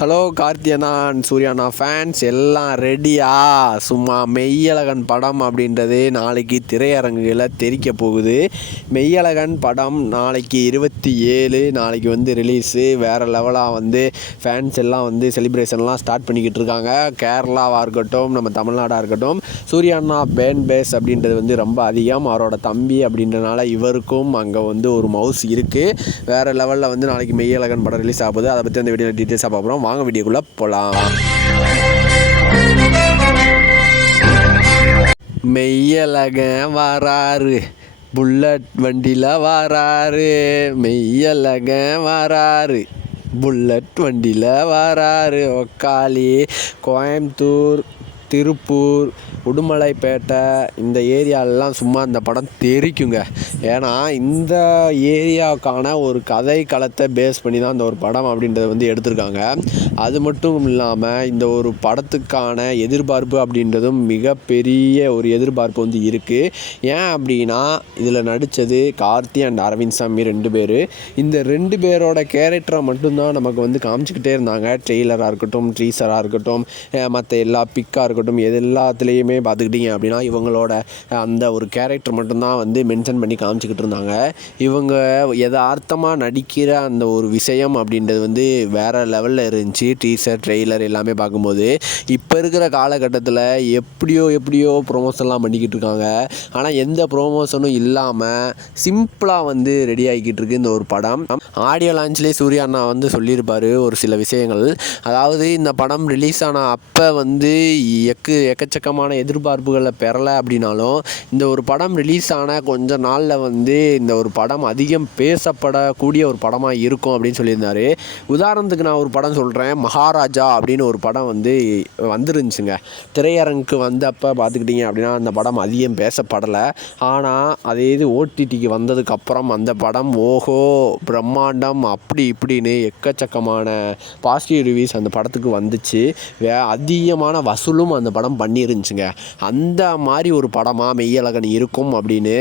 Hello கார்த்தியனா சூர்யானா fans எல்லாம் ரெடியா சும்மா மெய்யழகன் படம் அப்படின்றது நாளைக்கு திரையரங்குகளில் தெரிக்க போகுது. மெய்யழகன் படம் நாளைக்கு இருபத்தி ஏழு நாளைக்கு வந்து ரிலீஸு வேறு லெவலாக வந்து ஃபேன்ஸ் எல்லாம் வந்து செலிப்ரேஷன்லாம் ஸ்டார்ட் பண்ணிக்கிட்டு இருக்காங்க. கேரளாவாக இருக்கட்டும் நம்ம தமிழ்நாடாக இருக்கட்டும். சூர்யானா பேன் பேஸ் அப்படின்றது வந்து ரொம்ப அதிகம். அவரோட தம்பி அப்படின்றனால இவருக்கும் அங்கே வந்து ஒரு மவுஸ் இருக்குது வேறு லெவலில் வந்து நாளைக்கு மெய்யழகன் படம் ரிலீஸ் ஆகுது அதை பற்றி அந்த வீடியோ டீட்டெயில்ஸாக பார்க்குறோம் வாங்க வீடியோக்குள்ளே போகலாம் மெய்யலக வராரு புல்லட் வண்டியில் வராரு மெய்யலக வராரு புல்லட் வண்டியில் வராரு ஒக்காளி கோயம்புத்தூர் திருப்பூர் உடுமலைப்பேட்டை இந்த ஏரியாலெலாம் சும்மா இந்த படம் தெரிக்குங்க. ஏன்னா இந்த ஏரியாவுக்கான ஒரு கதை களத்தை பேஸ் பண்ணி தான் இந்த ஒரு படம் அப்படின்றத வந்து எடுத்திருக்காங்க. அது மட்டும் இல்லாமல் இந்த ஒரு படத்துக்கான எதிர்பார்ப்பு அப்படின்றதும் மிகப்பெரிய ஒரு எதிர்பார்ப்பு வந்து இருக்குது ஏன் அப்படின்னா இதில் நடித்தது கார்த்தி அண்ட் அரவிந்த் சாமி ரெண்டு பேர். இந்த ரெண்டு பேரோட கேரக்டரை மட்டும்தான் நமக்கு வந்து காமிச்சிக்கிட்டே இருந்தாங்க. ட்ரெய்லராக இருக்கட்டும் ட்ரீசராக இருக்கட்டும் மற்ற எல்லா பிக்காக இருக்கட்டும் எது எல்லாத்துலேயுமே பார்த்துக்கிட்டிங்க அப்படின்னா இவங்களோட அந்த ஒரு கேரக்டர் மட்டும்தான் வந்து மென்ஷன் பண்ணி காமிச்சிக்கிட்டு இருந்தாங்க. இவங்க எதார்த்தமாக நடிக்கிற அந்த ஒரு விஷயம் அப்படின்றது வந்து வேறு லெவலில் இருந்துச்சு. டீசர் ட்ரெய்லர் எல்லாமே பார்க்கும்போது. இப்போ இருக்கிற காலகட்டத்தில் எப்படியோ எப்படியோ ப்ரொமோஷன்லாம் பண்ணிக்கிட்டு இருக்காங்க. ஆனால் எந்த ப்ரொமோஷனும் இல்லாமல் சிம்பிளாக வந்து ரெடி ஆகிக்கிட்டு இருக்கு இந்த ஒரு படம். ஆடியோ லான்ச்லேயே சூர்யா அண்ணா வந்து சொல்லியிருப்பார் ஒரு சில விஷயங்கள். அதாவது இந்த படம் ரிலீஸ் ஆன அப்போ வந்து எக்கு எக்கச்சக்கமான எதிர்பார்ப்புகளை பெறலை அப்படின்னாலும் இந்த ஒரு படம் ரிலீஸ் ஆன கொஞ்ச நாளில் வந்து இந்த ஒரு படம் அதிகம் பேசப்படக்கூடிய ஒரு படமாக இருக்கும் அப்படின்னு சொல்லியிருந்தாரு. உதாரணத்துக்கு நான் ஒரு படம் சொல்கிறேன் மகாராஜா அப்படின்னு ஒரு படம் வந்து வந்துருந்துச்சுங்க. திரையரங்குக்கு வந்தப்போ பார்த்துக்கிட்டிங்க அப்படின்னா அந்த படம் அதிகம் பேசப்படலை. ஆனால் அதே இது ஓடிடிக்கு வந்ததுக்கப்புறம் அந்த படம் ஓஹோ பிரம்மாண்டம் அப்படி இப்படின்னு எக்கச்சக்கமான பாசிட்டிவ் ரிவ்யூஸ் அந்த படத்துக்கு வந்துச்சு. வே அதிகமான வசூலும் அந்த படம் பண்ணியிருந்துச்சுங்க. அந்த மாதிரி ஒரு படமாக மெய்யழகன் இருக்கும் அப்படின்னு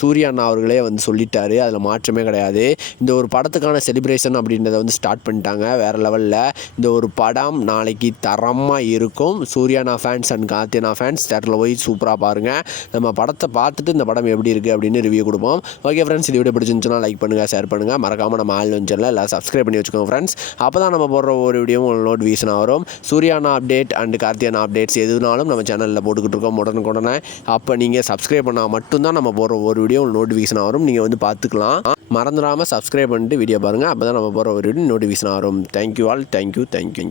சூர்யா அண்ணா அவர்களே வந்து சொல்லிட்டாரு. அதில் மாற்றமே கிடையாது. இந்த ஒரு படத்துக்கான செலிப்ரேஷன் அப்படின்றத வந்து ஸ்டார்ட் பண்ணிட்டாங்க. வேறு லெவலில் இந்த ஒரு படம் நாளைக்கு தரமாக இருக்கும். சூர்யானா ஃபேன்ஸ் அண்ட் கார்த்தியனா ஃபேன்ஸ் தேட்டரில் போய் சூப்பராக பாருங்கள் நம்ம படத்தை பார்த்துட்டு இந்த படம் எப்படி இருக்குது அப்படின்னு ரிவ்யூ கொடுப்போம். ஓகே ஃப்ரெண்ட்ஸ் இது வீடியோ பிடிச்சிருந்துச்சுன்னா லைக் பண்ணுங்கள் ஷேர் பண்ணுங்கள் மறக்காமல் நம்ம ஆள் வந்துச்சிடல எல்லாம் சப்ஸ்கிரைப் பண்ணி வச்சுக்கோங்க ஃப்ரெண்ட்ஸ் அப்போ தான் நம்ம போடுற ஒரு வீடியோவும் நோட் நோட்டிஃபிகேஷன் வரும். சூர்யானா அப்டேட் அண்ட் கார்த்தியானா அப்டேட்ஸ் எதுனாலும் நம்ம சேனலில் போட்டுக்கிட்டு இருக்கோம் உடனுக்குடனே அப்போ நீங்கள் சப்ஸ்கிரைப் பண்ணால் மட்டும்தான் நம்ம போகிற ஒரு வீடியோ நோட்டிஃபிகேஷன் வரும். நீங்கள் வந்து பார்த்துக்கலாம். மறந்துடாமல் சப்ஸ்கிரைப் பண்ணிட்டு வீடியோ பாருங்கள் அப்போ தான் நம்ம போகிற ஒரு வீடியோ நோட்டிஃபிகேஷன் வரும். Thank you all thank you thank you